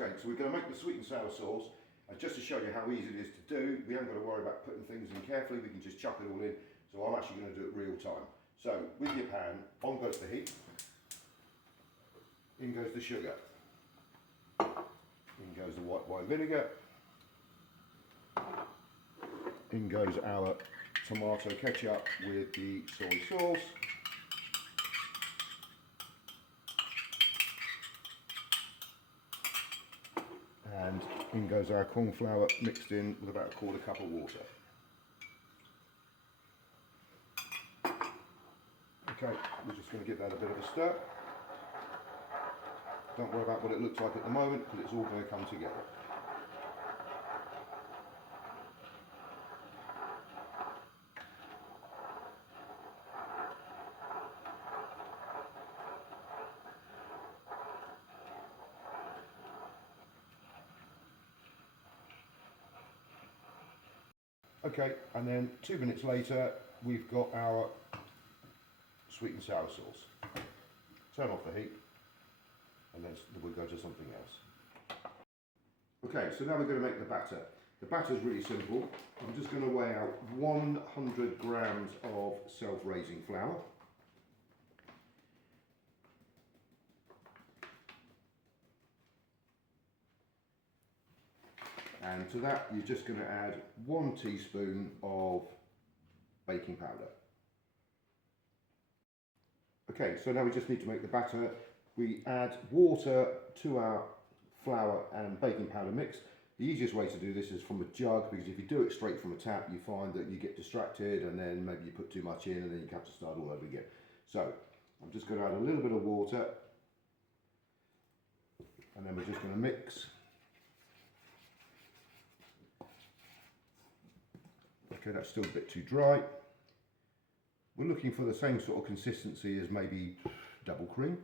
Okay, so we're going to make the sweet and sour sauce, and just to show you how easy it is to do, we haven't got to worry about putting things in carefully, we can just chuck it all in. So I'm actually going to do it real time. So with your pan, on goes the heat, in goes the sugar, in goes the white wine vinegar, in goes our tomato ketchup with the soy sauce, and in goes our corn flour mixed in with about a quarter cup of water. Okay, we're just going to give that a bit of a stir. Don't worry about what it looks like at the moment, because it's all going to come together. Okay, and then 2 minutes later, we've got our sweet and sour sauce. Turn off the heat, and then we'll go to something else. Okay, so now we're going to make the batter. The batter is really simple. I'm just going to weigh out 100 grams of self-raising flour. And to that, you're just going to add 1 teaspoon of baking powder. Okay, so now we just need to make the batter. We add water to our flour and baking powder mix. The easiest way to do this is from a jug, because if you do it straight from a tap, you find that you get distracted and then maybe you put too much in and then you have to start all over again. So I'm just going to add a little bit of water, and then we're just going to mix. Okay, that's still a bit too dry. We're looking for the same sort of consistency as maybe double cream.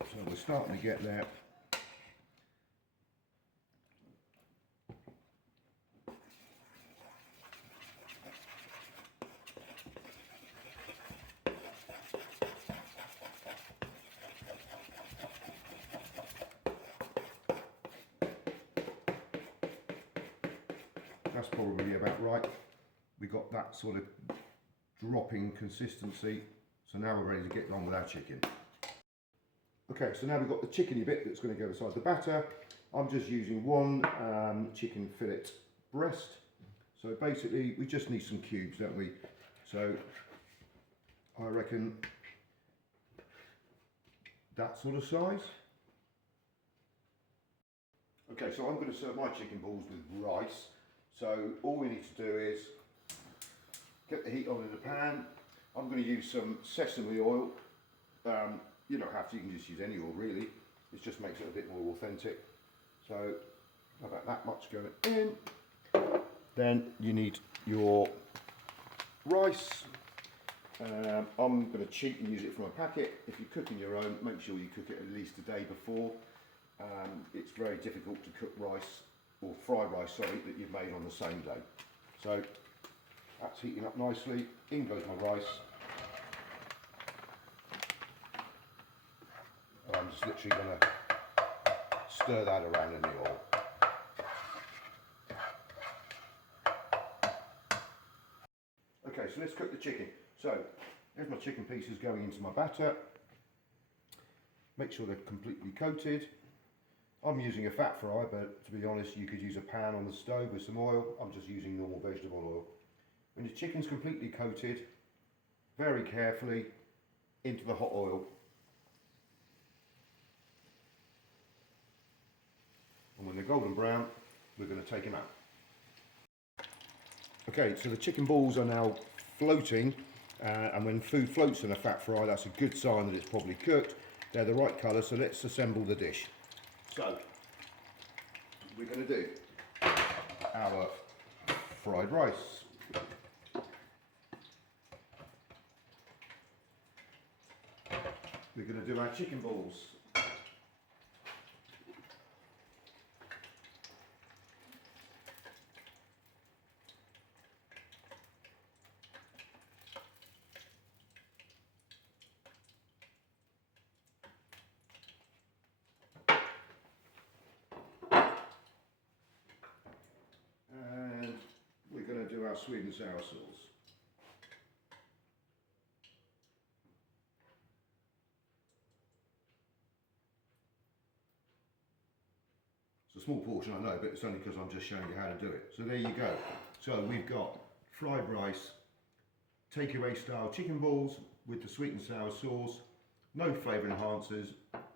So we're starting to get there. That's probably about right. We got that sort of dropping consistency. So now we're ready to get on with our chicken. Okay, so now we've got the chickeny bit that's going to go inside the batter. I'm just using 1 chicken fillet breast. So basically we just need some cubes, don't we? So I reckon that sort of size. Okay, so I'm going to serve my chicken balls with rice. So all we need to do is get the heat on in the pan. I'm going to use some sesame oil. You don't have to, you can just use any oil really. It just makes it a bit more authentic. So about that much going in. Then you need your rice. I'm going to cheat and use it from a packet. If you're cooking your own, make sure you cook it at least a day before. It's very difficult to cook rice, or fried rice, sorry, that you've made on the same day. So that's heating up nicely. In goes my rice. I'm just literally going to stir that around in the oil. Okay, so let's cook the chicken. So here's my chicken pieces going into my batter. Make sure they're completely coated. I'm using a fat fry, but to be honest, you could use a pan on the stove with some oil. I'm just using normal vegetable oil. When your chicken's completely coated, very carefully into the hot oil. And when they're golden brown, we're going to take them out. Okay, so the chicken balls are now floating, and when food floats in a fat fry, that's a good sign that it's probably cooked. They're the right colour, so let's assemble the dish. So, we're going to do our fried rice. We're going to do our chicken balls. our sweet and sour sauce. It's a small portion, I know, but it's only because I'm just showing you how to do it. So there you go. So we've got fried rice, takeaway style chicken balls with the sweet and sour sauce, no flavour enhancers,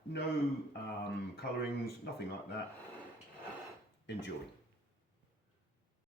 no colourings, nothing like that. Enjoy.